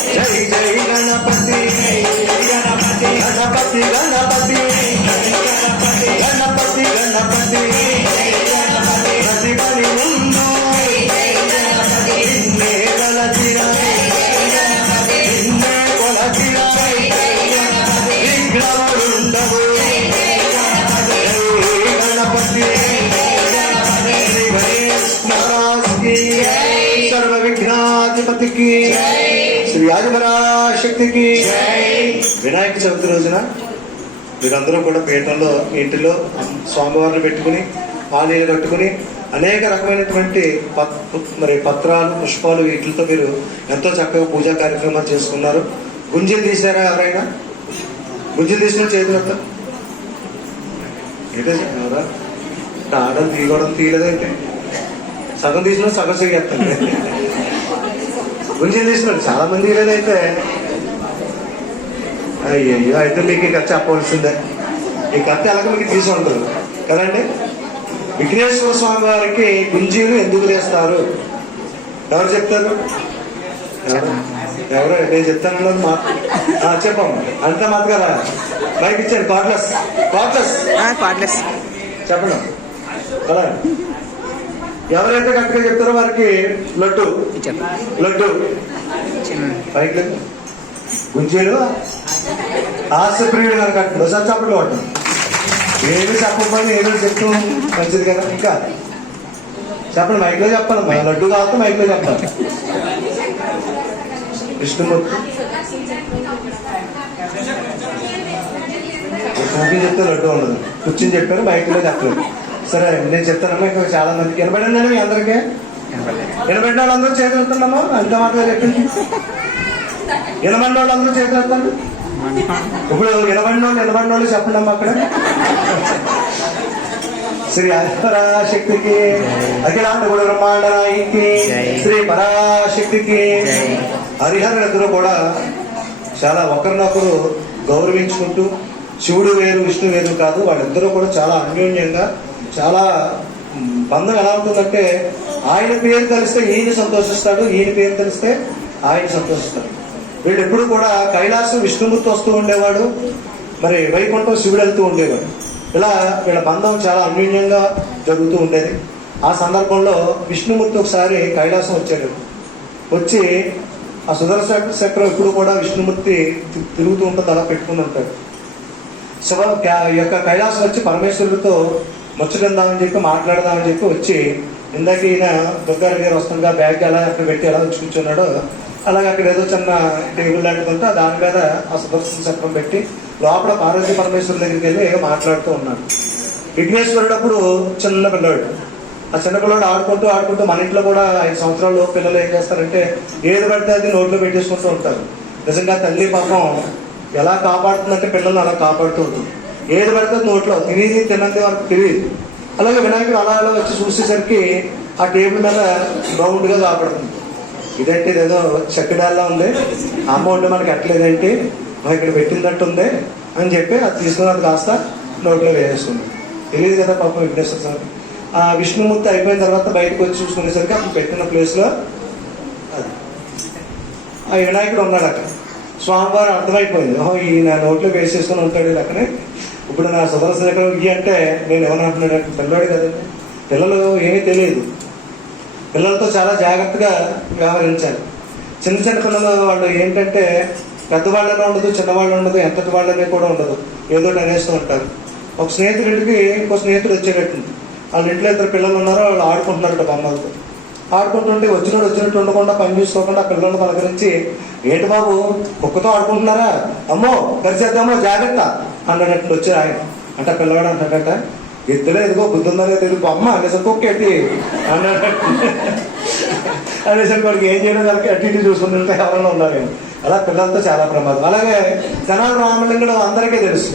జై జై గణపతి గణపతి గణపతి గణపతి. ఆదిపరాశక్తికి వినాయక చవితి రోజున మీరందరూ కూడా పీఠంలో ఇంటిలో స్వామివారిని పెట్టుకుని ఆలయాలు కట్టుకుని అనేక రకమైనటువంటి మరి పత్రాలు పుష్పాలు వీటితో మీరు ఎంతో చక్కగా పూజా కార్యక్రమాలు చేసుకున్నారు. గుంజీలు తీసారా ఎవరైనా? గుంజీలు తీసిన చేతులు ఎత్త ఏంటో ఎవరా ఆడలు తీయడం తీయలేదంటే. సగం తీసిన సగం చెయ్యేస్తాను గుంజీలు తీసినాడు చాలా మంది తీయలేదైతే. అయ్యయ్యో అయితే మీకు ఇక చెప్పవలసిందే ఈ కథ ఎలాగ మీకు తీసి ఉండదు కదండి? విఘ్నేశ్వర స్వామి వారికి గుంజీలు ఎందుకు వేస్తారు ఎవరు చెప్తారు? ఎవరు? నేను చెప్తాను మా ఆ, చెప్పమ్మా. అంత మాట కదా? బైక్ ఇచ్చాను కార్డ్లెస్ కార్డ్లెస్ కార్డ్లెస్ చెప్పండి. అలా. ఎవరైతే కరెక్ట్గా చెప్తారో వారికి లడ్డు. లడ్డు. లేదు. గుంజీలు హాస్యప్రియుడు కనుక అంటాడు ఒకసారి చెప్పండి వాడు ఏమి చెప్పమని ఏదో చెప్తూ మంచిది కదా? ఇంకా చెప్పండి మైక్లో చెప్పాలి మా లడ్డు కావాలి మైక్లో చెప్పాలి విష్ణుమూర్తి కూర్చొని చెప్తే లడ్డు ఉండదు. కూర్చొని చెప్పారు మైక్లో చెప్పలేదు. సరే నేను చెప్తానమ్మా ఇంకా చాలా మందికి వినబడిందా మీ అందరికీ? వినబడిన వాళ్ళందరూ చేతులు ఎత్తున్నామా అంత మాత్రం చెప్పండి. వినబడిన వాళ్ళందరూ చేతులు ఎత్తండి. ఇప్పుడు వినబడిన వాళ్ళు వినబడిన వాళ్ళు చెప్పండి అమ్మా అక్కడ. శ్రీ పరాశక్తికి అఖిలాండ గుణ బ్రహ్మాండ నాయకి శ్రీ పరాశక్తికి హరిహరులందరూ కూడా చాలా ఒకరినొకరు గౌరవించుకుంటూ శివుడు వేరు విష్ణు వేరు కాదు వాళ్ళిద్దరూ కూడా చాలా అన్యోన్యంగా చాలా బంధం ఎలా ఉంటుందంటే ఆయన పేరు తెలిస్తే ఈయన సంతోషిస్తాడు ఈయన పేరు తెలిస్తే ఆయన సంతోషిస్తాడు. వీళ్ళు ఎప్పుడు కూడా కైలాసం విష్ణుమూర్తి వస్తూ ఉండేవాడు మరి వైకుంఠం శివుడు వెళ్తూ ఉండేవాడు. ఇలా వీళ్ళ బంధం చాలా అన్యూన్యంగా జరుగుతూ ఉండేది. ఆ సందర్భంలో విష్ణుమూర్తి ఒకసారి కైలాసం వచ్చాడు. వచ్చి ఆ సుదర్శన చక్రం ఎప్పుడు కూడా విష్ణుమూర్తి తిరుగుతూ ఉంటుంది అలా పెట్టుకుని ఉంటాడు. శివ ఈ యొక్క కైలాసం వచ్చి పరమేశ్వరుడితో ముచ్చటిందామని చెప్పి మాట్లాడదామని చెప్పి వచ్చి ఇందాక ఈయన దుర్గారి గారు వస్తుండగా బ్యాగ్ ఎలా అక్కడ పెట్టి ఎలా వచ్చి కూర్చున్నాడో అలాగే అక్కడ ఏదో చిన్న టేబుల్ లాంటిది ఉంటే దాని మీద ఆ సుదర్శన చక్రం పెట్టి లోపల పార్వతీ పరమేశ్వరుడి దగ్గరికి వెళ్ళి మాట్లాడుతూ ఉన్నాడు. విఘ్నేశ్వరుడు అప్పుడు చిన్న పిల్లవాడు ఆ చిన్న పిల్లవాడు ఆడుకుంటూ ఆడుకుంటూ మన ఇంట్లో కూడా ఐదు సంవత్సరాలు పిల్లలు ఏం చేస్తారంటే ఏది పడితే అది నోట్లో పెట్టేసుకుంటూ ఉంటారు. నిజంగా తల్లి పాపం ఎలా కాపాడుతుందంటే పిల్లల్ని అలా కాపాడుతూ ఉంటుంది. ఏది పడితే అది నోట్లో తినేది తినంది వరకు తెలియదు అలాగే వినాయకుడు అలా అలా వచ్చి చూసేసరికి ఆ టేబుల్ మీద రౌండ్గా కాపాడుతుంది ఇదంటే ఏదో చెక్కడాల్లా ఉంది? అమౌంట్ మనకి ఎట్లేదేంటి ఇక్కడ పెట్టినట్టు ఉంది అని చెప్పి అది తీసుకుని అది కాస్త నోట్లో వేసేస్తుంది. తెలియదు కదా పాపం విఘ్నేశ్వర స్వామి. ఆ విష్ణుమూర్తి అయిపోయిన తర్వాత బయటకు వచ్చి చూసుకునేసరికి అప్పుడు పెట్టిన ప్లేస్లో అది. ఆ వినాయకుడు ఉన్నాడు అక్కడ. స్వామివారు అర్థమైపోయింది. ఓహో ఈ నోట్లో వేసేసుకుని ఉంటాడు అక్కడే ఇప్పుడు నా సుదర్శన ఎక్కడ అంటే నేను ఏమన్నా అంటున్నాడు అంటే పిల్లాడు కదండి పిల్లలు ఏమీ తెలియదు. పిల్లలతో చాలా జాగ్రత్తగా వ్యవహరించాలి. చిన్న చిన్న పిల్లలు వాళ్ళు ఏంటంటే పెద్దవాళ్ళనే ఉండదు చిన్నవాళ్ళు ఉండదు ఎంతటి వాళ్ళనే కూడా ఉండదు. ఏదో ఒకటి అనేస్తూ ఉంటారు. ఒక స్నేహితుడికి ఇంకో స్నేహితుడు వచ్చేటట్టుంది. వాళ్ళ ఇంట్లో ఇద్దరు పిల్లలు ఉన్నారో వాళ్ళు ఆడుకుంటున్నారట బొమ్మలతో. ఆడుకుంటుంటే వచ్చినట్టు వచ్చినట్టు ఉండకుండా పని చూసుకోకుండా ఆ పలకరించి ఏంటి బాబు కుక్కతో ఆడుకుంటున్నారా? అమ్మో పరిచేద్దామో జాగ్రత్త అన్నట్టు వచ్చారు ఆయన. అంటే పిల్లవాడు అంటాడట ఎద్దులే ఎదుగో బుద్ధి ఉందో లేదో తెలియదు అమ్మ అనేసరికి కుక్కేటి అన్నట్టు. అనేసరికి వాడికి ఏం చేయడం దానికి అటు ఇటు చూసుకుంటుంటే ఎవరైనా ఉన్నారేమో అలా పిల్లలతో చాలా ప్రమాదం. అలాగే జనాల రామలింగడు అందరికీ తెలుసు.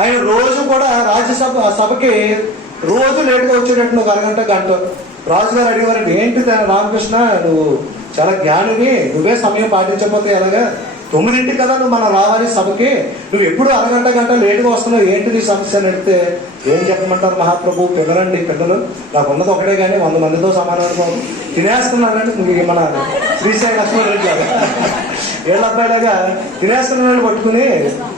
ఆయన రోజు కూడా రాజ్యసభ సభకి రోజు లేట్గా వచ్చేటట్టు ఒక అరగంట గంట రాజుగారు అడిగేవారండి ఏంటి తన రామకృష్ణ? నువ్వు చాలా జ్ఞానివి నువ్వే సమయం పాటించకపోతే ఎలాగా? తొమ్మిదింటి కదా నువ్వు మనం రావాలి సభకి. నువ్వు ఎప్పుడు అరగంట గంట లేటుగా వస్తున్నావు? ఏంటి నీ సమస్య అని అడిగితే ఏం చెప్పమంటారు మహాప్రభు? పిల్లలండి పిల్లలు. నాకు ఉన్నది ఒకటే కానీ వంద మందితో సమానం బాబు తినేస్తున్నారండి నువ్వు మన శ్రీశాయి లక్ష్మణ్ రెడ్డి లాగా ఏళ్ళ అబ్బాయిలాగా తినేస్తున్నానని పట్టుకుని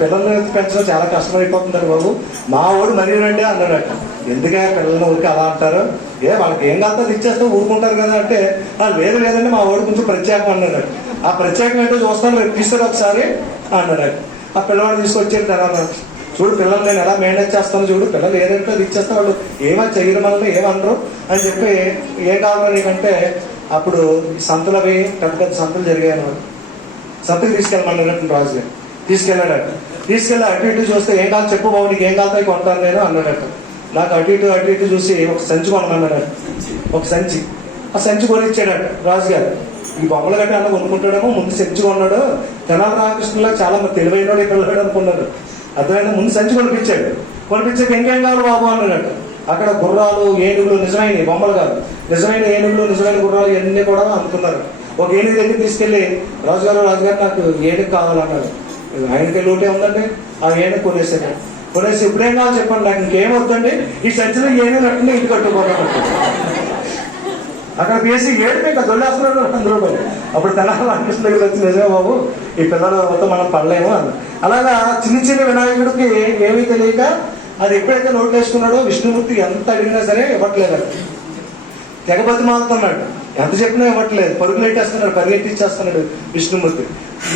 పిల్లల్ని పెంచడం చాలా కష్టమైపోతుందండి బాబు. మా వాడు మరీ రండి అన్నాడట. ఎందుకే పిల్లల్ని ఊరికి అలా అంటారు? ఏ వాళ్ళకి ఏం కాస్త ఇచ్చేస్తే ఊరుకుంటారు కదా అంటే లేదు లేదండి మా వాడు కొంచెం ప్రత్యేకం అన్నాడు ఆ ప్రత్యేకం ఏంటో చూస్తాను రేపు తీసుకురా ఒకసారి అన్నాడు. ఆ పిల్లవాడు తీసుకొచ్చేది తర్వాత చూడు పిల్లలు నేను ఎలా మేనేజ్ చేస్తాను చూడు పిల్లలు ఏదంటే అది ఇచ్చేస్తాను వాళ్ళు. ఏమో చేయడం వల్ల ఏమనరు అని చెప్పి ఏ కావాలి నీకంటే అప్పుడు సంతలు అవి పెద్ద పెద్ద సంతలు జరిగాయను సంతకు సంతకి తీసుకెళ్ళమన్నట్టు రాజు తీసుకెళ్ళాడట తీసుకెళ్ళి అటు ఇటు చూస్తే ఏం కాదు చెప్పు బాబు నీకు ఏం కాదు కొంటాను నేను అన్నాడట నాకు అటు ఇటు అటు ఇటు చూసి ఒక సంచి కొనమన్నాడట ఒక సంచి. ఆ సంచి కొనిచ్చాడట రాజు గారు. ఈ బొమ్మలు గట్ట అన్న కొనుక్కుంటాడేమో ముందు సంచి కొన్నాడు తెనాల రామకృష్ణలో చాలా మంది తెలివైన వాడు పిల్లడు అనుకున్నాడు అర్థమైన ముందు సంచి కొనిపించాడు. కొనిపించాక ఇంకేం కావాలి బాబు అన్నాడట అక్కడ గుర్రాలు ఏనుగులు నిజమైన బొమ్మలు కాదు. నిజమైన ఏనుగులు నిజమైన గుర్రాలు ఇవన్నీ కూడా అమ్ముతున్నారు. ఒక ఏనుగు దగ్గర తీసుకెళ్ళి రాజుగారు రాజుగారు నాకు ఏనుగు కావాలన్నాడు. ఆయనకి లోటే ఉందండి. ఆ ఏనుగు కొనేసాడు కొనేసి ఇప్పుడేం కావాలి చెప్పండి నాకు ఇంకేం వద్దండి? ఈ సంచిలో ఏనుగు నట్టుండి ఇంటి కట్టుకోవాలి అక్కడ వేసి ఏడు ఇంకా దొల్లేస్తున్నాడు అందరూ అప్పుడు తెలంగాణ రామకృష్ణ దగ్గర వచ్చి నిజమే బాబు ఈ పిల్లల పిల్లలతో మనం పడలేము అని అలాగా చిన్న చిన్న వినాయకుడికి ఏమీ తెలియక అది ఎప్పుడైతే నోట్లు వేసుకున్నాడో విష్ణుమూర్తి ఎంత అడిగినా సరే ఇవ్వట్లేదు తెగపతి తెగ బతిమాలుతున్నాడు ఎంత చెప్పినా ఇవ్వట్లేదు. పరుగులు ఎట్టేస్తున్నాడు పరిగెట్టిచ్చేస్తున్నాడు విష్ణుమూర్తి.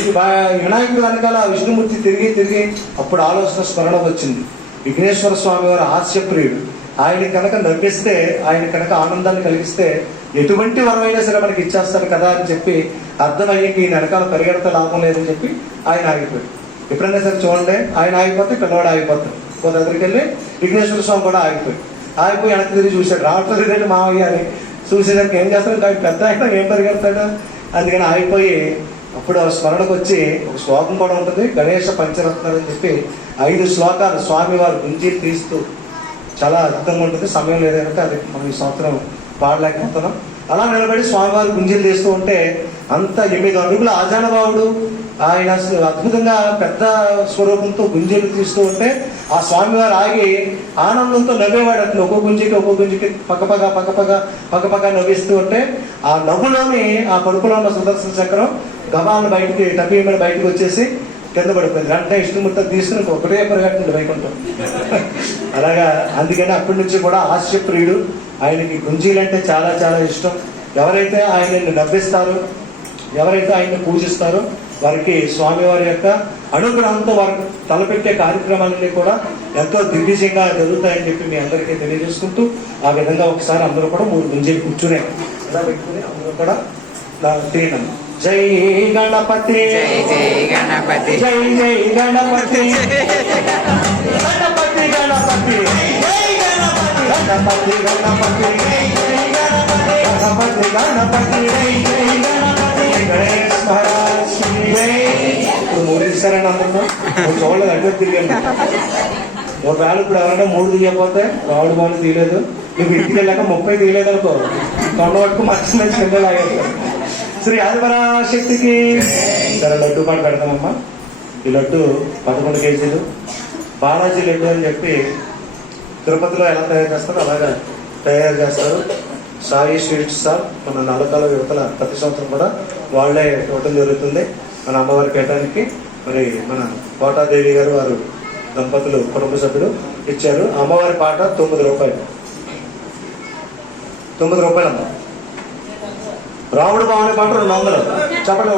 వినాయకుడు వినాయకుడి వెనకాల విష్ణుమూర్తి తిరిగి తిరిగి అప్పుడు ఆలోచన స్మరణ వచ్చింది. విఘ్నేశ్వర స్వామి వారు హాస్యప్రియుడు. ఆయన కనుక నవ్విస్తే ఆయన కనుక ఆనందాన్ని కలిగిస్తే ఎటువంటి వరమైనా సరే మనకి ఇచ్చేస్తారు కదా అని చెప్పి అర్థమయ్యేకి ఈయన వెనకాల పరిగెడత లాభం లేదని చెప్పి ఆయన ఆగిపోయాడు. ఎప్పుడైనా సరే చూడండి ఆయన ఆగిపోతే పిల్లవాడు ఆగిపోతాడు. కొంత దగ్గరికి వెళ్ళి విఘ్నేశ్వర స్వామి కూడా ఆగిపోయి ఆగిపోయి వెనక్కి తిరిగి చూశాడు. రావట్లేదు ఇదేంటి మావయ్య అని చూసేదానికి ఏం చేస్తాడు? కానీ పెద్ద ఆయన ఏం పరిగెడతాడు? అందుకని ఆగిపోయి అప్పుడు ఆ స్మరణకు వచ్చి ఒక శ్లోకం కూడా ఉంటుంది. గణేష పంచరత్నాలు అని చెప్పి ఐదు శ్లోకాలు స్వామివారు గుంజీ తీస్తూ చాలా అద్భుతంగా ఉంటుంది. సమయం లేదంటే అది మనం ఈ సంవత్సరం పాడలేకపోతున్నాం. అలా నిలబడి స్వామివారి గుంజలు చేస్తూ ఉంటే అంత ఎనిమిది అడుగుల ఆజానబావుడు ఆయన అద్భుతంగా పెద్ద స్వరూపంతో గుంజలు తీస్తూ ఉంటే ఆ స్వామివారు ఆగి ఆనందంతో నవ్వేవాడు అట్లా ఒక్కో గుంజికి ఒక్కో గుంజికి పక్కపక్క పక్కపక్క పక్కపక్క నవ్విస్తూ ఉంటే ఆ నవ్వులోని ఆ కడుపులో ఉన్న సుదర్శన చక్రం గబాలను బయటికి టపీమని బయటకు వచ్చేసి కింద పడిపోయింది. అంటే విష్ణుమూర్తి తీసుకుని ఒకటే పరిగెట్టండి వైకుంఠం. అలాగా అందుకని అప్పటి నుంచి కూడా హాస్యప్రియుడు ఆయనకి గుంజీలంటే చాలా చాలా ఇష్టం. ఎవరైతే ఆయనని నవ్విస్తారో ఎవరైతే ఆయన్ని పూజిస్తారో వారికి స్వామివారి యొక్క అనుగ్రహంతో వారికి తలపెట్టే కార్యక్రమాలన్నీ కూడా ఎంతో దిగ్విజయంగా జరుగుతాయని చెప్పి మీ అందరికీ తెలియజేసుకుంటూ ఆ విధంగా ఒకసారి అందరూ కూడా మూడు గుంజీలు కూర్చునే ఇలా పెట్టుకుని అందరూ కూడా తీయడం జై గణపతి. జై గణపతి. జై జై గణపతి. గణపతి గణపతి. గణపతి గణపతి గణపతి గణపతి గణేష్ ఇప్పుడు మూడు ఇస్తారని అందరూ మూడు చూడలేదు అడ్డు తిరిగాను. ఒకవేళ ఇప్పుడు ఎవరైనా మూడు తీయకపోతే రావుడు బాలు తీయలేదు. నువ్వు ఇంటికి వెళ్ళాక ముప్పై తీయలేదు అనుకో కొండ పట్టుకు మంచి మంచి కింద లాగేస్తారు శ్రీ ఆదిపరాశక్తికి సరే లడ్డు పాటు పెడతామమ్మా ఈ లడ్డు పదకొండు కేజీలు. బాలాజీ లడ్డు అని చెప్పి తిరుపతిలో ఎలా తయారు చేస్తారో అలాగా తయారు చేస్తారు. సాయి స్వీట్స్ సార్ మన నలకాల యువతల ప్రతి సంవత్సరం కూడా వాళ్ళే ఇవ్వటం జరుగుతుంది. మన అమ్మవారి పీఠానికి మరి మన కోటాదేవి గారు వారు దంపతులు కుటుంబ సభ్యులు ఇచ్చారు. అమ్మవారి పాట తొమ్మిది రూపాయలు. తొమ్మిది రూపాయలు అమ్మ రాముడు బావుని పాట రెండు వందలు. చెప్పండి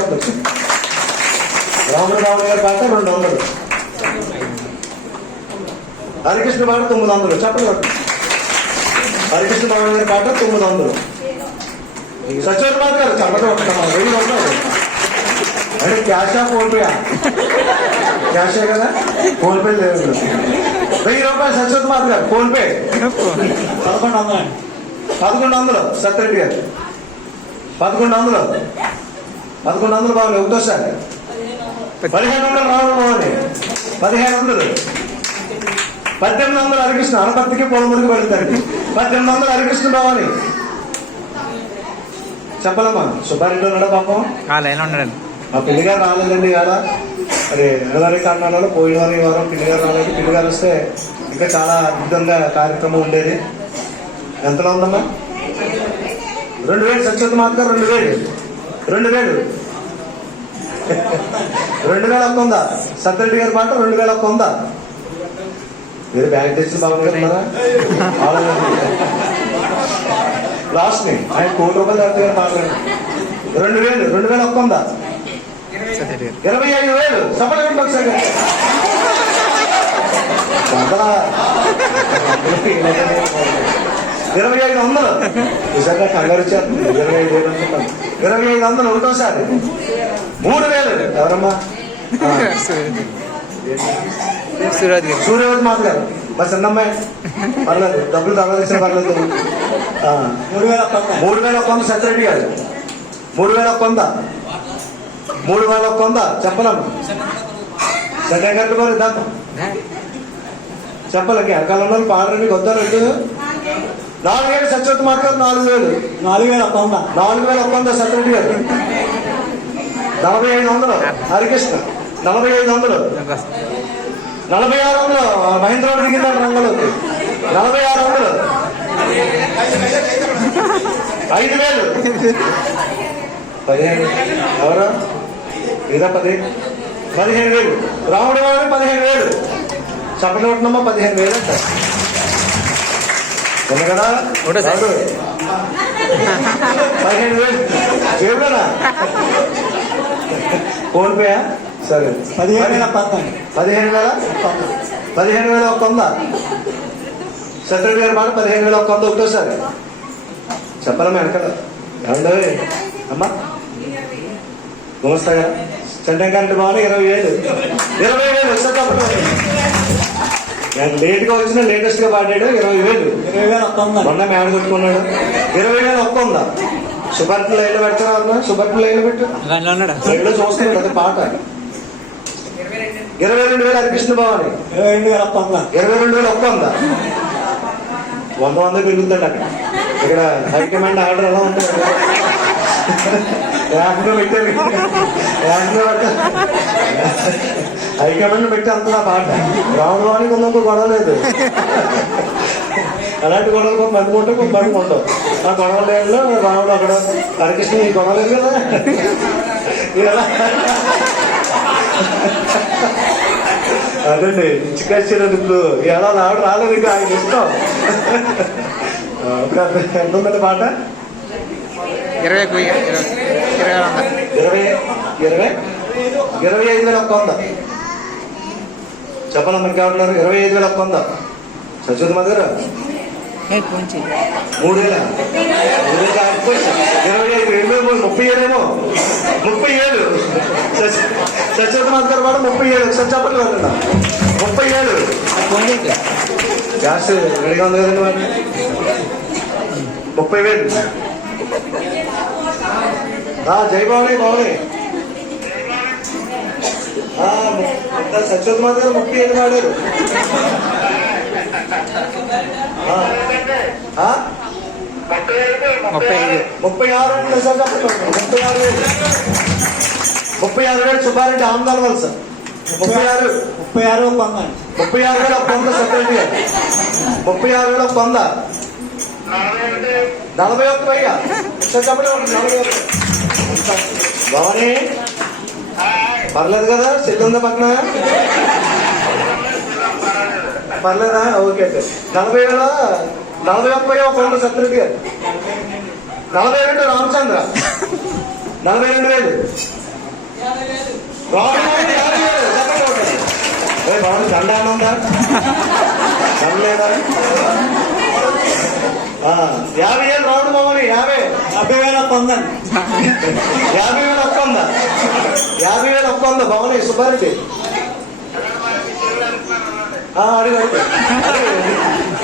రాముడు బావుని గారి పాట రెండు వందలు. హరికృష్ణ పాట తొమ్మిది వందలు. చెప్పండి హరికృష్ణ బావుని గారి పాట తొమ్మిది వందలు. సత్యవతి బాబు గారు చెప్పండి వెయ్యి వందలు అంటే క్యాషా ఫోన్పేయా? క్యాషే కదా? ఫోన్పే లేదు. వెయ్యి రూపాయలు సత్యవతి మాత గారు ఫోన్పే. పదకొండు వందలు పదకొండు వందలు సత్యరెడ్డి గారు. పదకొండు వందలు. పదకొండు వందలు బాగుంది ఒకటోసారి. పదిహేను వందలు రావాలి బాగుంది పదిహేను వందలు. పద్దెనిమిది వందలు హరికృష్ణ అనపత్తికి పొలమురికి పెడతారు పద్దెనిమిది వందలు హరికృష్ణ బావని చెప్పలేమా? సుబ్బారెడ్డి ఉన్నాడా పాపం? ఉండడండి మా పిల్లి గారు రాలేదండి ఇవాళ. మరి ఎడవారి కారణాలలో పోయిన వారి ఈ వారం పిల్లి గారు రాలేదు. పిల్లి గారు వస్తే ఇంకా చాలా అద్భుతంగా కార్యక్రమం ఉండేది. ఎంతలో ఉందమ్మా? రెండు వేలు సత్యవతి మాత గారు రెండు వేలు. రెండు వేలు. రెండు వేల ఒక్క ఉందా సత్యరెడ్డి గారి పాట రెండు వేల ఒక్క ఉందా మీరు బ్యాంక్ తెచ్చిన బాబు లాస్ట్ని ఆయన కోటి రూపాయలు కరెక్ట్ గారు మాట్లాడు. రెండు వేలు రెండు వేల ఒక్క ఉందా ఇరవై ఐదు వేలు. సపరేట్ ఒకసారి. ఇరవై ఐదు వందలు. నిజంగా కంగారు వచ్చేస్తుంది. ఇరవై ఐదు వేలు అనుకుంటాను ఇరవై ఐదు వందలు ఒకటోసారి. మూడు వేలు. ఎవరమ్మా? సూరత్ గారు. సూర్యవతి మాత గారు. మా చిన్నమ్మాయి. పర్లేదు డబ్బులు తగలేసిన పర్లేదు. ఆ, మూడు వేల మూడు వేల ఒక్క వంద సత్యరెడ్డి గారు. మూడు వేల వంద. మూడు వేల ఒక్క వంద. చెప్పనమ్మా సత్య గారు గారు దాకా చెప్పలకి వెనకాల ఉన్న వాళ్ళు పాడరు మీకు వద్దారు నాలుగు వేలు సత్యవతి గారు నాలుగు వేలు నాలుగు వేల తొంభై నాలుగు వేల ఒక్క వంద సత్యరెడ్డి గారు. నలభై ఐదు వందలు. హరికృష్ణ నలభై ఐదు వందలు. నలభై ఆరు వందలు. మహేంద్రరావు దిగిందంట రంగంలోకి. నలభై ఆరు వందలు. ఐదు వేలు. పదిహేను. ఎవరు? ఇదా పది. పదిహేను వేలు. రాముడి వాడు పదిహేను వేలు. చప్పటి కొట్టినమ్మా పదిహేను వేలు అంట. ఉంది కదా. పదిహేను వేలు. జేబులోనా? ఫోన్ పేయా సరే. పదిహేను వేల పంతొమ్మిది పదిహేను వేల పదిహేను వేల ఒక్క వంద. సెక్రటరీ గారి మాట పదిహేను వేల ఒక్క వంద ఒకటోసారి. చెప్పాలమ్మా వెనకాల. ఏమండి? అమ్మా. నమస్తే. గారు చండంకాంటి బాగా ఇరవై వేలు ఇరవై వేలు నేను లేట్గా వచ్చిన లేటెస్ట్గా పాడాడు ఇరవై వేలు. ఇరవై వేల తొంభై మొన్న మేడ కొట్టుకున్నాడు. ఇరవై వేలు ఒక్క ఉందా సుభర్ట్ లైన్లో పెడతారా అమ్మా సుభర్ట్ లైన్లో పెట్టు. సైడ్లో చూస్తున్నాడు అది పాట. ఇరవై రెండు వేల హరికృష్ణ భవాని. ఇరవై రెండు వేల తొంభై ఇరవై రెండు వేలు ఒక్క వంద వంద వంద పెరుగుతుంది అక్కడ. ఇక్కడ హైకమాండ్ ఆర్డర్ ఎలా ఉంటుంది ఏకంగా పెట్టారు పెట్టారు హైకమాండ్ పెట్టి అంత నా పాట. వానికి ఉన్నందుకు గొడవ లేదు. అలాంటి గొడవలు కొంత మంది ఉంటే కొంత మంది ఉండవు. ఆ గొడవ లేదులో రాముడు అక్కడ హరికృష్ణ ఈ గొడవ లేదు కదా. అదండి ఇచ్చుకొచ్చినందుకు ఎలా రావడం రాలేదు ఇంకా ఆయన ఇష్టం. ఎంత ఉందండి పాట ఇరవై ఇరవై ఇరవై ఇరవై ఇరవై ఇరవై ఐదు వేల ఒక్క వంద. చెప్పాలి మనకి ఏమంటున్నారు ఇరవై ఐదు వేల ఒక్క వంద. సచివతి మా దగ్గర? మూడు వేల. మూడు ఇరవై ఐదు వేలు పోయి ముప్పై ఏడేమో ముప్పై ఏడు. సత్యనాథ్ గారు దగ్గర కూడా ముప్పై ఏడు ఒకసారి చెప్పండి వాళ్ళ ముప్పై ఏడు. గ్యాస్ రెడీగా ఉంది కదండి మరి? ముప్పై వేలు. జై భవాని భవాని. సత్యోత్ మాత గారు ముప్పై ఏడు వాడారు. ముప్పై ఆరు అంటే సార్ చెప్పండి ముప్పై ఆరు వేలు. ముప్పై ఆరు వేలు సుబ్బారెడ్డి ఆమ్దాన్ వలస ముప్పై ఆరు ముప్పై ఆరు తొంభై ముప్పై ఆరు వేల వంద సెక్రటరీ గారు ముప్పై ఆరు వేల వంద నలభై ఒక్క సార్ చెప్పండి నలభై ఒక్క భవాని పర్లేదు కదా సెల్ ఉందా పక్కన? పర్లేదా? ఓకే నలభై వేల నలభై ఒక్క ఒక వంద సెక్రటరీ గారు నలభై రెండు రామచంద్ర. నలభై రెండు వేలు. బాబు దండ ఏమన్నా దండ యాభై ఏళ్ళు రావడం మామూలు యాభై డెబ్బై వేల తొంభై యాభై వేలు ఒక్క ఉందా యాభై వేలు ఒక్క ఉందా భవని సుబ్బారెడ్డి అడుగు అడుగు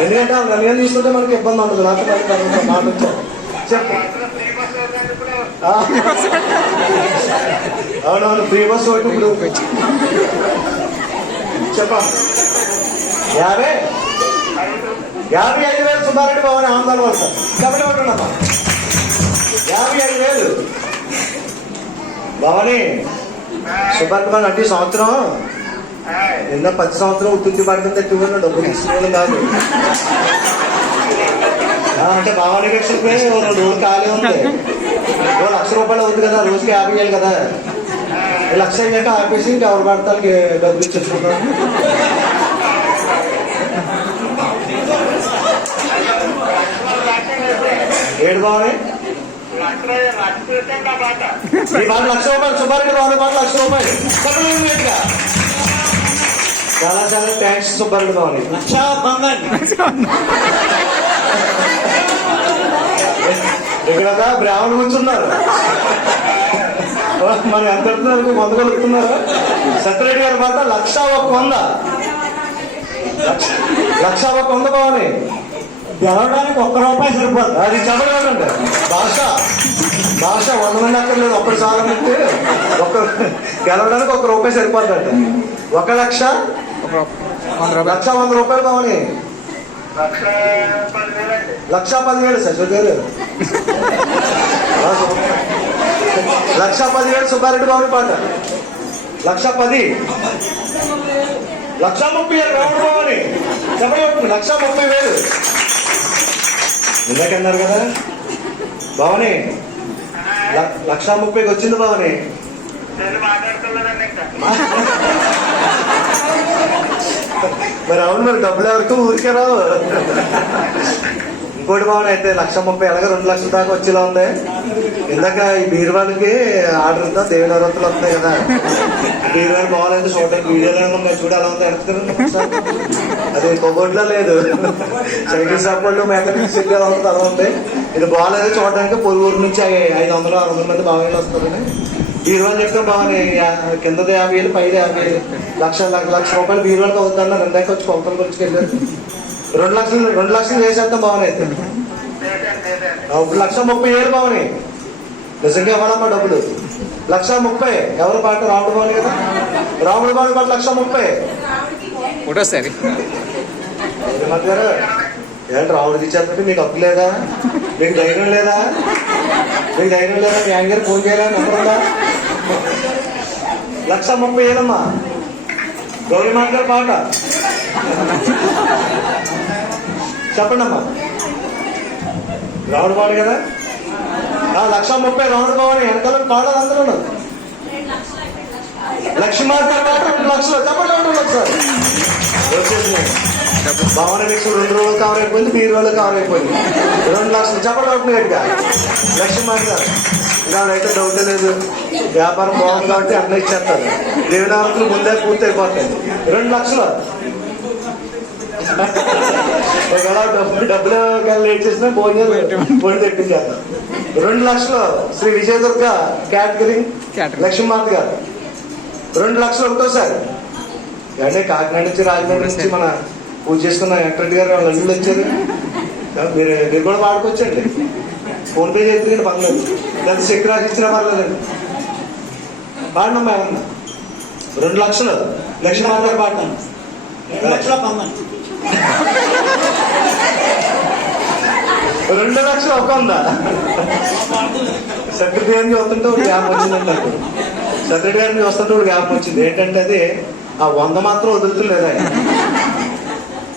ఎందుకంటే ఆ నిర్ణయం తీసుకుంటే మనకి ఇబ్బంది ఉండదు నాకు మనకి మాట చెప్పు అవునవును ఫ్రీ వాటి ఒకటి ఇప్పుడు. చెప్పమ్మా యాభై? యాభై ఐదు వేలు సుబ్బారెడ్డి భవన్ ఆంధ్ర వలస ఉంటున్నామా యాభై ఐదు వేలు. భవని సుబ్బారెడ్డి భవన్ అంటే సంవత్సరం నిన్న పది సంవత్సరం ఉత్తుత్తి పడుతుంది ఎట్టుకున్న డబ్బులు తీసుకోవడం కాదు. అంటే భావానికి పెట్టుకుంటే ఓ రెండు రోజులు ఖాళీ ఉంది. ఓ లక్ష రూపాయలు అవుతుంది కదా రోజుకి యాభై వేలు కదా ఈ లక్ష అయ్యాక ఆపేసి ఇంకా ఎవరు పడతానికి డబ్బులు ఇచ్చేసుకుంటాం ఏడు భవాని ఈ బాగా లక్ష రూపాయలు సుబ్బారెడ్డి బాబు బాగా లక్ష రూపాయలు చెప్పండి ఇమ్మీడియట్గా. చాలా చాలా థ్యాంక్స్ సుబ్బారెడ్డి బాబు లక్ష బంగారు ఇక్కడ ఒక కూర్చున్నారు. మరి ఎంత ఎడుతున్నారు వంద కలుగుతున్నారు సత్యరెడ్డి గారి మాట లక్ష ఒక వంద. లక్ష- ఒక వంద బావని గెలవడానికి ఒక్క రూపాయి సరిపోదు అది చెప్పలేదండి భాష. భాష వంద మంది అక్కర్లేదు. ఒక్కటి సాగనంటే ఒక్క గెలవడానికి ఒక రూపాయి సరిపోతుందంట ఒక లక్ష రూప- వంద లక్ష వంద రూపాయలు కావాలి. లక్ష పదివేలు శశి గారు. లక్ష పదివేలు సుబ్బారెడ్డి బాబు పాట. లక్ష పది లక్ష ముప్పై వేలు రావడం బాబుని చెప్పండి లక్ష ముప్పై వేలు. ఇందాకన్నారు కదా? బావని లక్ష ముప్పైకి వచ్చింది బావని మరి అవును మరి డబ్బులు ఎవరికి ఊరికే రావు. ఇంకోటి బాగుంది అయితే లక్ష ముప్పై అలాగే రెండు లక్షల దాకా వచ్చేలా ఉంది. ఇందాక ఈ బీరువాళ్ళకి ఆర్డర్ ఉందా? దేవుని అర్హతలు వస్తాయి కదా. బీరువాళ్ళు బాగాలేదు చూడడానికి వీడియోలో చూడ అలా ఉంది అది కొబ్బొట్లో లేదు. సైకిల్ షాప్ వాళ్ళు మెకానిక్స్ ఎలా ఉంది అలా ఉంది. ఇది బాగాలేదు చూడడానికి పొరుగురు నుంచి ఐదు వందలు ఆరు వందల మంది బాగా వస్తారని. బీరువాళ్ళు చెప్తే బాగానే. కింద యాభై వేలు పైన యాభై వేలు. లక్ష లక్ష లక్ష రూపాయలు బీరువాళ్ళకి అవుతాను ఇందాక వచ్చి కొలతలు గురించి వెళ్ళారు రెండు లక్షలు రెండు లక్షలు చేసేద్దాం బాగానే ఇప్పుడు లక్ష ముప్పై వేలు బాగున్నాయి నిజంగా ఇవ్వాలమ్మా డబ్బులు. లక్ష ముప్పై. ఎవరు పాట రాముడు బాగుంది కదా? రాముడు బాగుంది పాట లక్ష ముప్పై. ఒకటోసారి గారు ఏంటి రాముడికి ఇచ్చేస్తుంటే మీకు అప్పు లేదా? మీకు ధైర్యం లేదా? మీకు ధైర్యం లేదా? మీ యాంగర్ ఫోన్ చేయాలా నెంబర్ లక్ష ముప్పై వేలమ్మా. గౌరీ గారి పాట. చెప్పండమ్మా. అమ్మా బాబు కదా? ఆ, లక్ష ముప్పై రాముడు బాగుంది వెనకాల పాడాలి అందరూ లక్ష్మీమాత గారి రెండు లక్షలు. చెప్పండి రెండు లక్షలు. వచ్చేసినాయి. భవన మిక్స్ రెండు రోజులు కవర్ అయిపోయింది మీరు రోజులు కవర్ అయిపోయింది. రెండు లక్షలు. చెప్పండి అవుతున్నాయిగా లక్ష్యం గారు అయితే డౌట్ లేదు. వ్యాపారం బాగుంది కాబట్టి అన్నీ ఇచ్చేస్తారు. దేవనామకులు ముందే పూర్తి అయిపోతాయి రెండు లక్షలు. ఒకవేళ డబ్బులు లేట్ చేసినా భోజనం పొడి తెప్పించారు రెండు లక్షలు శ్రీ విజయదుర్గ క్యాటరింగ్ Catering. లక్ష్మీమాత గారు. రెండు లక్షలు ఒకటోసారి అంటే కాకినాడ నుంచి రాజమండ్రి నుంచి మన పూజ చేసుకున్న వెంకటరెడ్డి గారు వాళ్ళ అల్లుళ్ళు వచ్చారు. మీరు మీరు కూడా వాడుకోవచ్చండి. ఫోన్ పే చేద్దరండి పర్లేదు లేదా చెక్ రాసి ఇచ్చినా పర్లేదండి పాడినమ్మా ఏమన్నా? రెండు లక్షలు. లక్ష్మీ మాట్లాడి పాడినాను రెండు లక్షల రెండు లక్షలు ఒక ఉందా సెక్రటరీ గారిని చూస్తుంటే ఒక గ్యాప్ వచ్చిందండి నాకు. సెక్రటరీ గారిని చూస్తుంటే ఒక గ్యాప్ వచ్చింది. ఏంటంటే అది ఆ వంద మాత్రం వదులుతులేదు ఆయన.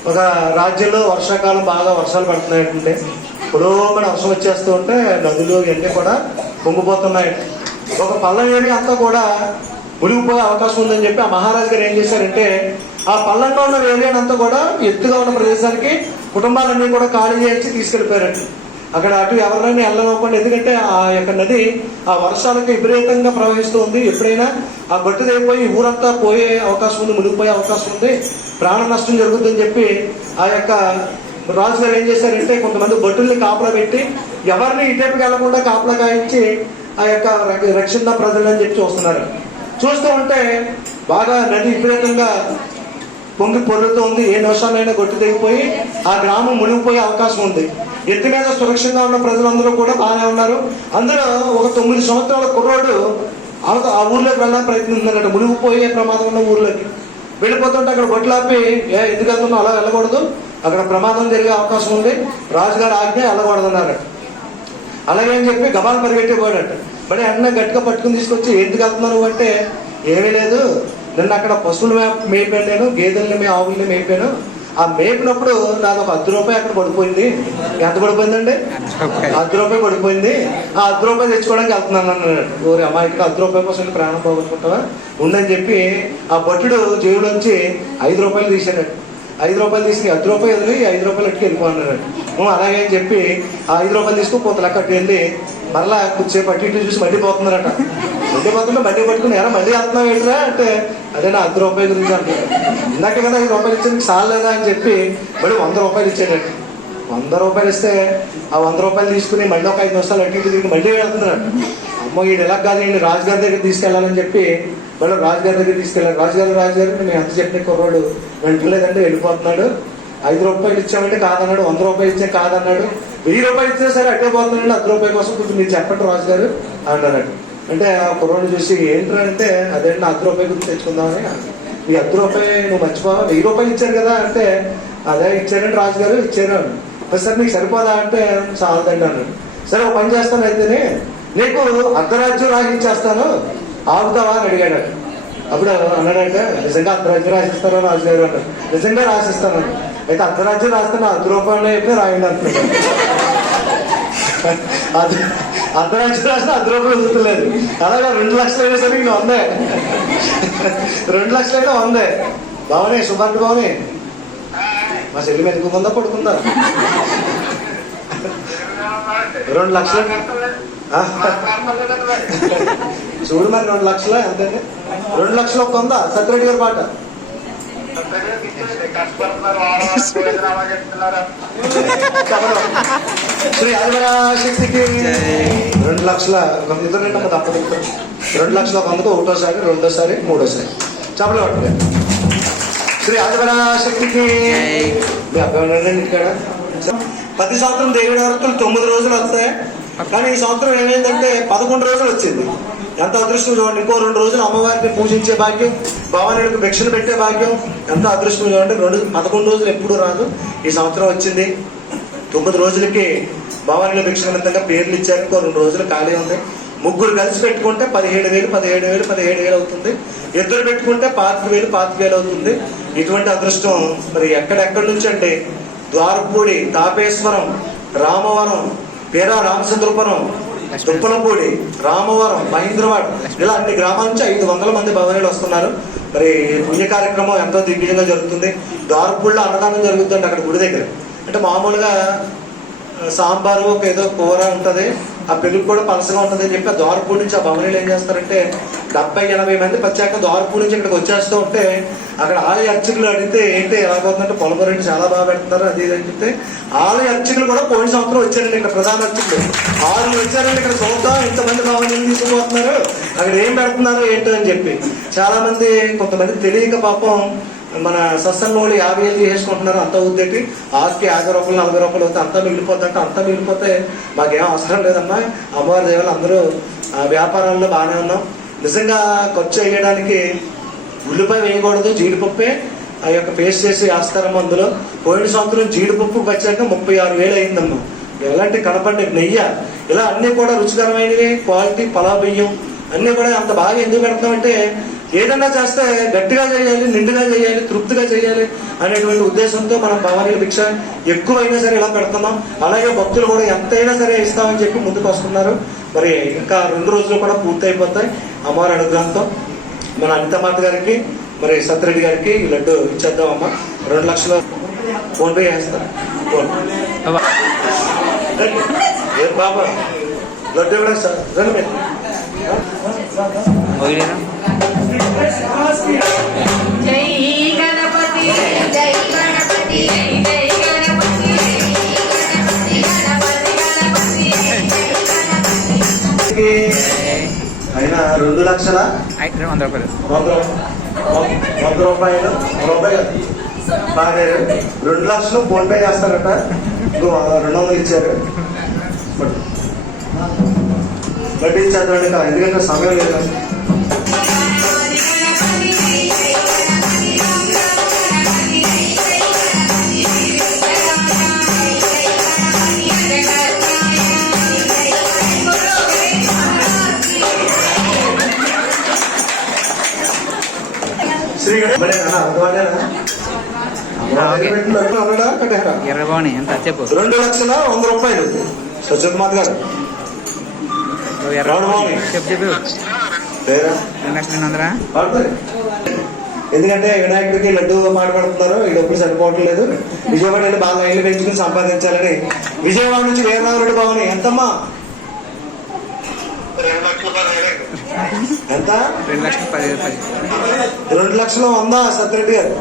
ఒక రాజ్యంలో వర్షాకాలం బాగా వర్షాలు పడుతున్నాయంటే ఇప్పుడు వర్షం వచ్చేస్తూ ఉంటే నదులు ఇవన్నీ కూడా పొంగిపోతున్నాయి. ఒక పల్లం ఏరియా అంతా కూడా మునిగిపోయే అవకాశం ఉందని చెప్పి ఆ మహారాజు గారు ఏం చేశారంటే ఆ పల్లంగా ఉన్న ఏరియాని కూడా ఎత్తుగా ఉన్న ప్రదేశానికి కుటుంబాలన్నీ కూడా ఖాళీ చేసి తీసుకెళ్ళిపోయారండి. అక్కడ అటు ఎవరైనా వెళ్ళనివ్వకుండా ఎందుకంటే ఆ యొక్క నది ఆ వర్షాలకు విపరీతంగా ప్రవహిస్తూ ఉంది ఎప్పుడైనా ఆ గట్టు తెగిపోయి ఊరంతా పోయే అవకాశం ఉంది మునిగిపోయే అవకాశం ఉంది. ప్రాణ నష్టం జరుగుతుందని చెప్పి ఆ యొక్క రాజు గారు ఏం చేశారంటే కొంతమంది భటుల్ని కాపలా పెట్టి ఎవరిని ఇటేపుకి వెళ్ళకుండా కాపలా కాయించి ఆ యొక్క రక్షణ ప్రజలని చెప్పి చూస్తున్నారు. చూస్తూ ఉంటే బాగా నది విపరీతంగా పొంగి పొర్లుతోంది ఏ నిమిషాలైనా గొట్టి తెగిపోయి ఆ గ్రామం మునిగిపోయే అవకాశం ఉంది. ఎత్తి మీద సురక్షితంగా ఉన్న ప్రజలందరూ కూడా బాగానే ఉన్నారు. అందులో ఒక తొమ్మిది సంవత్సరాల కుర్రోడు ఆ- ఆ ఊర్లోకి వెళ్ళడానికి ప్రయత్నిస్తున్నాడు మునిగిపోయే ప్రమాదం ఉన్న ఊర్లోకి. వెళ్ళిపోతుంటే అక్కడ బొట్లాపి ఏ ఎందుకు వెళ్తున్నావు? అలా వెళ్ళకూడదు. అక్కడ ప్రమాదం జరిగే అవకాశం ఉంది. రాజుగారి ఆజ్ఞ వెళ్ళకూడదన్నారట. అలాగే అని చెప్పి గబాలు పరిగెట్టి పోయాడట మరి అన్న గట్టిగా పట్టుకుని తీసుకొచ్చి ఎందుకు వెళ్తున్నావు? అంటే ఏమీ లేదు. నిన్న అక్కడ పశువులు మేపాను నేను గేదెల్ని మే ఆవుల్ని మేపాను. ఆ మేపినప్పుడు నాకు ఒక అర్ధ రూపాయి అక్కడ పడిపోయింది. ఎంత పడిపోయిందండి? అర్ధ రూపాయి. పడిపోయింది. ఆ అర్ధ రూపాయి తెచ్చుకోవడానికి వెళ్తున్నాను అన్నాడు ఊరి అమ్మాయికి అర్ధ రూపాయి కోసం ప్రాణం పోగొట్టుకుంటావా? ఉండని చెప్పి ఆ భట్టుడు జేబులోంచి ఐదు రూపాయలు తీసాడు ఐదు రూపాయలు తీసుకుని అర్ధ రూపాయలు వదిలి ఐదు రూపాయలు అట్టుకు వెళ్ళిపోన్నాడు అలాగే అని చెప్పి ఆ ఐదు రూపాయలు తీసుకుని పోతల కట్టి వెళ్ళి మరలా కొద్దిసేపు అటు ఇటు చూసి మళ్ళీ పోతున్నారట. మళ్ళీ పోతుంటే మళ్ళీ పట్టుకుని ఎలా మళ్ళీ వెళ్తున్నావు ఏంట్రా? అంటే అదే నా అర్ధ రూపాయల గురించి అంటారు ఇందాక కదా ఐదు రూపాయలు ఇచ్చేందుకు సాలేదా అని చెప్పి మళ్ళీ వంద రూపాయలు ఇచ్చాడట వంద రూపాయలు ఇస్తే ఆ వంద రూపాయలు తీసుకుని మళ్ళీ ఒక ఐదు నిమిషాలు అటు ఇటు తిరిగి మళ్ళీ వెళ్తున్నాడు. అమ్మ వీడు ఎలా కాదండి రాజుగారి దగ్గర తీసుకెళ్ళాలని చెప్పి మళ్ళీ రాజుగారి దగ్గర తీసుకెళ్ళాను రాజుగారు రాజుగారు మేము ఎంత చెప్పిన కుర్రాడు వెంటలేదంటే వెళ్ళిపోతున్నాడు. ఐదు రూపాయలు ఇచ్చామంటే కాదన్నాడు వంద రూపాయలు ఇచ్చా కాదన్నాడు. వెయ్యి రూపాయలు ఇచ్చినా సరే అట్టే పోతున్నాడు. అర్ధ రూపాయల కోసం కొంచెం మీరు చెప్పండి రాజుగారు అన్నాడు అంటే ఆ కుర్రాడు చూసి ఏంట్రా అంటే అదేంటి అర్ధ రూపాయి గురించి తెచ్చుకుందామని ఈ అర్ధ రూపాయి నువ్వు మర్చిపోవా? వెయ్యి రూపాయలు ఇచ్చారు కదా అంటే అదే ఇచ్చారండి రాజుగారు ఇచ్చారు అన్నాడు. సార్ నీకు సరిపోదా అంటే చాలదండి అన్నాడు. సరే ఒక పని చేస్తాను అయితేనే నీకు అర్ధరాజ్యం రాసిచ్చేస్తాను ఆగుతావా? అని అడిగాడు. అప్పుడు అన్నాడంటే నిజంగా అర్ధరాజ్యం రాసిస్తారా రాజుగారు? అన్నాడు. నిజంగా రాసిస్తాను. అయితే అర్ధరాజ్యం రాస్తాను అర్ధ రూపాయలు చెప్పి రాయండి అంటున్నాడు. అది అర్ధరాజ్యం రాస్తే అర్ధ రూపాయలు వదులుతలేదు అలాగే రెండు లక్షలు అయినా సరే ఇంకా వందే. రెండు లక్షలు అయినా వందే. బావనే శుభార్త బావనే. మా చెల్లి మెతుకుందా పడుకుందా? రెండు లక్షలు? చూడు మరి రెండు లక్షల అంతే రెండు లక్షలు ఒక వంద. సత్యరెడ్డి గారి పాట. శ్రీ ఆదివరాశక్తికి రెండు లక్షల ఇద్దరు నిద్ర తప్పదు రెండు లక్షల వందకు ఒకటోసారి రెండోసారి మూడోసారి. చెప్పలు పట్టండి శ్రీ ఆదివరాశక్తికి మీ అబ్బాయి ఉన్నాడండి ఇక్కడ? ప్రతి సంవత్సరం దేవుడి వరకు తొమ్మిది రోజులు వస్తాయి. కానీ ఈ సంవత్సరం ఏమైందంటే పదకొండు రోజులు వచ్చింది. ఎంత అదృష్టం చూడండి. ఇంకో రెండు రోజులు అమ్మవారిని పూజించే భాగ్యం భవానీలకు భిక్షలు పెట్టే భాగ్యం ఎంత అదృష్టం చూడండి. రెండు పదకొండు రోజులు ఎప్పుడు రాదు. ఈ సంవత్సరం వచ్చింది. తొమ్మిది రోజులకి భవానీల భిక్షలంతంగా పేర్లు ఇచ్చారు. ఇంకో రెండు రోజులు ఖాళీ ఉంది. ముగ్గురు కలిసి పెట్టుకుంటే పదిహేడు వేలు పదిహేడు వేలు పదిహేడు వేలు అవుతుంది. ఇద్దరు పెట్టుకుంటే పాతిక వేలు పాతిక వేలు అవుతుంది. ఇటువంటి అదృష్టం మరి ఎక్కడెక్కడి నుంచి అంటే ద్వారపూడి తాపేశ్వరం రామవరం పేరా రామచంద్రపురం దుప్పలపూడి రామవరం మహేంద్రవాడ ఇలా అన్ని గ్రామాల నుంచి ఐదు వందల మంది భవనీలు వస్తున్నారు. మరి పుణ్య కార్యక్రమం ఎంతో దిగ్విజయంగా జరుగుతుంది. దారుపుళ్ళ అన్నదానం జరుగుతుంది అక్కడ గుడి దగ్గర. అంటే మామూలుగా సాంబారు ఒక ఏదో కూర ఉంటుంది ఆ పెరుగు కూడా పలసగా ఉంటుంది అని చెప్పి ఆ ద్వారపూడి నుంచి ఆ భవనీలు ఏం చేస్తారంటే డెబ్బై ఎనభై మంది ప్రత్యేక ద్వారపూడి నుంచి ఇక్కడికి వచ్చేస్తూ ఉంటే అక్కడ ఆలయ అర్చకులు అడిగితే ఏంటి ఎలాగోందంటే పొలమరెడ్డి చాలా బాగా పెడుతున్నారు అది ఇది అని చెప్తే ఆలయ అర్చకులు కూడా పోయిన సంవత్సరం వచ్చారండి ఇక్కడ ప్రధాన అర్చకులు. ఆరు వచ్చారండి ఇక్కడ చూద్దాం ఇంతమంది భవనీలు తీసుకుపోతున్నారు అక్కడ ఏం పెడుతున్నారు ఏంటో అని చెప్పి. చాలా మంది కొంతమంది తెలియక పాపం మన సత్సంగంలో యాభై ఏళ్ళు చేసుకుంటున్నారు అంత ఉద్దేటి. ఆస్తి యాభై రూపాయలు నలభై రూపాయలు వస్తే అంతా మిగిలిపోతుందంటే. అంతా మిగిలిపోతే మాకేం అవసరం లేదమ్మా. అమ్మవారి దేవులు అందరూ ఆ, వ్యాపారాల్లో బాగానే ఉన్నాం. నిజంగా ఖర్చు వేయడానికి ఉల్లిపాయ వేయకూడదు జీడిపప్పే. ఆ యొక్క పేస్ట్ చేసి వేస్తారమ్మా అందులో. పోయిన సంవత్సరం జీడిపప్పు వచ్చాక ముప్పై ఆరు వేలు అయిందమ్మా. ఎలాంటి కనపడి నెయ్య. ఇలా అన్నీ కూడా రుచికరమైనవి. క్వాలిటీ పలావ్ బియ్యం. అన్నీ కూడా అంత బాగా ఎందుకు పెడతామంటే ఏదన్నా చేస్తే గట్టిగా చేయాలి నిండుగా చేయాలి తృప్తిగా చేయాలి అనేటువంటి ఉద్దేశంతో మనం భవానీల భిక్ష ఎక్కువైనా సరే ఇలా పెడుతున్నాం. అలాగే భక్తులు కూడా ఎంతైనా సరే ఇస్తామని చెప్పి ముందుకు వస్తున్నారు. మరి ఇంకా రెండు రోజులు కూడా పూర్తి అయిపోతాయి అమ్మవారి అనుగ్రహంతో మన అనితమాత గారికి మరి సత్యరెడ్డి గారికి లడ్డు ఇచ్చేద్దాం అమ్మ రెండు లక్షలు ఫోన్ పే చేస్తా. ఫోన్ ఏ బాబా లడ్డు ఇవ్వడానికి సార్ రండి. జై గణపతి జై గణపతి జై గణపతి గణపతి గణపతి గణపతి కి అయినా రెండు లక్షల వంద రూపాయలు? వంద రూపాయలు రూపాయలు బాగా రెండు లక్షలు ఫోన్ పే చేస్తారట. ఇంకో రెండు వందలు ఇచ్చారు. గట్టించడానికి ఎందుకంటే సమయం లేదు ఇరవై ఎంత చెప్పు రెండు లక్షల వంద రూపాయలు. సజ్జత్ మాత్ గారు చెప్పు ఎందుకంటే వినాయకుడికి లడ్డు మాట పడుతున్నారు ఈ డబ్బులు సరిపోవట్లేదు విజయవాడ బాగా ఇల్లు పెంచుకుని సంపాదించాలని విజయవాడ నుంచి వీరనాథుడు బాగుని ఎంతమ్మా? ఎంత? రెండు లక్షల పది పది రెండు లక్షల వంద సత్యరెడ్డి గారు?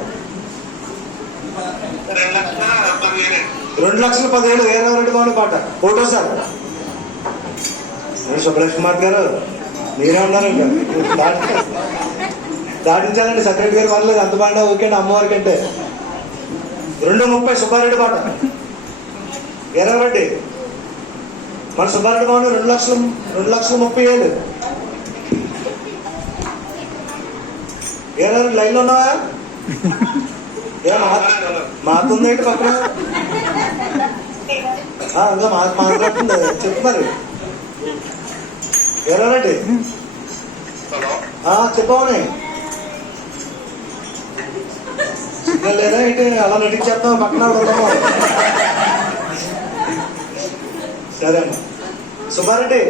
రెండు లక్షల పదివేలు వీరనాథుడు బాగుని పాట. ఫోటో సార్ ఏ కుమార్ గారు మీరే ఉన్నారు దాటించాలండి సత్యరెడ్డి గారు పర్లేదు అంత బాగా ఓకే అమ్మవారికి అంటే రెండు ముప్పై సుబ్బారెడ్డి పాట ఎర్రరెడ్డి మన సుబ్బారెడ్డి బాబు రెండు లక్షలు రెండు లక్షల ముప్పై ఏళ్ళు. ఎర్రరెడ్డి లైన్లో ఉన్నావా? ఏ మాతుంది ఏంటి పక్కన? ఆ, ఇంకా మాట్లాడుతుంది చెప్పు మరి. ఆ, చెప్పవని. లేదా ఏంటి? అలా నటించేస్తాం పక్కన సరే అన్న సుబ్బారెడ్డి.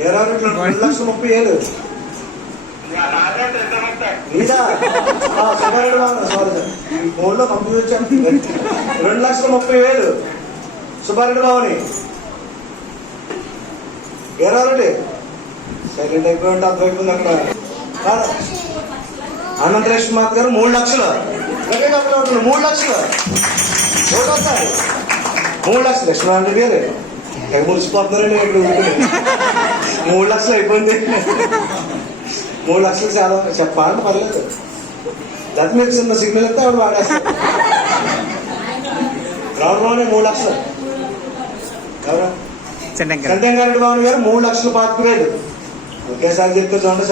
ఎర్రరెడ్డి రెండు లక్షల ముప్పై ఏళ్ళు నీదా సుబ్బారెడ్డి బాగున్నా సారీ ఫోన్లో కంప్యూటర్ వచ్చాను. రెండు లక్షల ముప్పై వేలు. సుబ్బారెడ్డి బావని ఎర్రారెడ్డి సైలెంట్ అయిపోయి ఉంటే అర్థమైపోయింది అక్కడ. కాదు. అనంతరేష్ కుమార్ గారు మూడు లక్షలు. అక్కడ మూడు లక్షలు. ఒకటోసారి మూడు లక్షలు. లక్ష్మణ్ రెడ్డి గారు. తెగ మురిసిపోతున్నారండి ఇక్కడ మూడు లక్షలు అయిపోయింది. మూడు లక్షలు చాలా చెప్పాలంటే పర్లేదు. లేకపోతే మీరు చిన్న సిగ్నల్ ఇస్తే ఆవిడ వాడేస్తారు రావడంలోనే మూడు లక్షలు. ఎవరా? చెంటంకర్ చంద్రంగారెడ్డి గారు మూడు లక్షల పాతిక వేలు. ఒకేసారి చెప్తే చూడండి